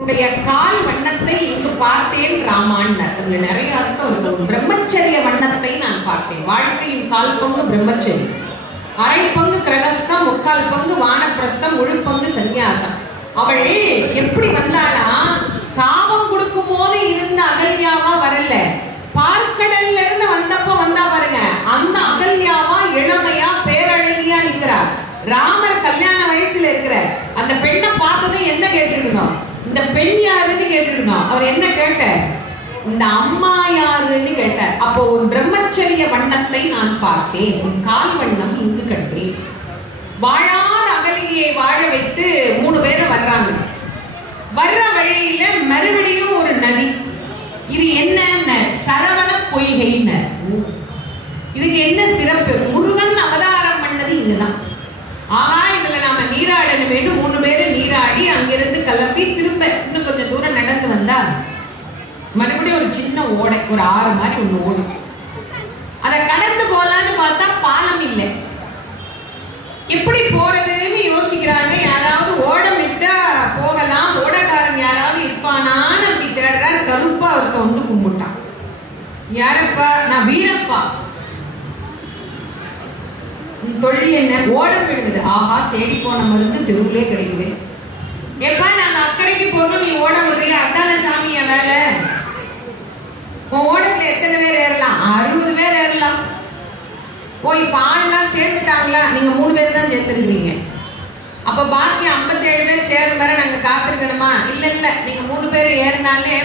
கால் வண்ணத்தை இங்கு பார்த்தேன் ராமான்னர். அதுல நிறைய அர்த்தம் இருக்கு. பிரம்மச்சரிய வண்ணத்தை நான் பார்த்தேன். வாழ்க்கையின் கால் பங்கு பிரம்மச்சரி, அரை பங்கு கிரகஸ்தம், முக்கால் பங்கு வானப்பிரஸ்தம், முழு பங்கு சன்னியாசம். அவள் எப்படி வந்தாளா, சாபம் கொடுக்கும் போது இருந்த அகல்யாவா வரல, பார்க்கடல்ல இருந்து வந்தப்போ வந்தா பாருங்க, அந்த அகல்யாவா இளமையா பேரழகியா நிற்கிறார். ராமர் கல்யாண வயசுல இருக்கிற அந்த பெண்ணை பார்த்ததும் என்ன கேட்டுருக்கணும், இந்த பெண் யாருன்னு கேட்டுருக்கணும். அவர் என்ன கேட்ட, இந்த அம்மா யாருன்னு கேட்டார். அப்போ உன் பிரம்மச்சரிய வண்ணத்தை நான் பார்த்தேன், உன் கால் வண்ணம் இங்கு கண்டேன். வாழாத அகலியை வாழ வைத்து 3 பேரும் வர்றாங்க. வர்ற வழியில மறுபடியும் ஒரு நதி. இது என்ன, சரவண பொய்கைன்னு. இதுக்கு என்ன சிறப்பு, முருகன் அவதாரம் பண்ணது இங்கதான். ஆகா, இதுல நாம நீராடணும். 3 பேரும் நீராடி அங்கிருந்து கிளம்பி திரும்ப இன்னும் கொஞ்சம் தூரம் நடந்து வந்தா மறுபடியும் ஒரு சின்ன ஓடை, ஒரு ஆறு மாதிரி ஒண்ணு ஓடும். அதை கடந்து போலான்னு பார்த்தா பாலம் இல்லை. எப்படி போறதுன்னு யோசிக்கிறாங்க. யாராவது ஓடம் விட்டா போகலாம், ஓடக்காரன் யாராவது இருப்பானான்னு அப்படி தேடுறாரு. கருப்பா ஒருத்த வந்து கும்பிட்டான். யாரப்பா? நான் வீரப்பா. தொழில் என்ன? ஓடம் விடுவது. ஆஹா, தேடி போன மருந்து தெருவிலே கிடைக்குது. எப்பா, நாங்க அக்கறைக்கு போகணும், நீ ஓட விடுறிய? அதான சாமி என் வேலை. உன் ஓடத்துல எத்தனை பேர் ஏறலாம்? 60 பேர் ஏறலாம். ஓ, இப்ப ஆள்லாம் சேர்த்துட்டாங்களா? நீங்க 3 பேர் தான் சேர்த்துருக்கீங்க. அப்ப பாக்கி 57 பேர் சேரும் வரை நாங்க காத்திருக்கணுமா? இல்ல, நீங்க 3 பேர் ஏறினாலே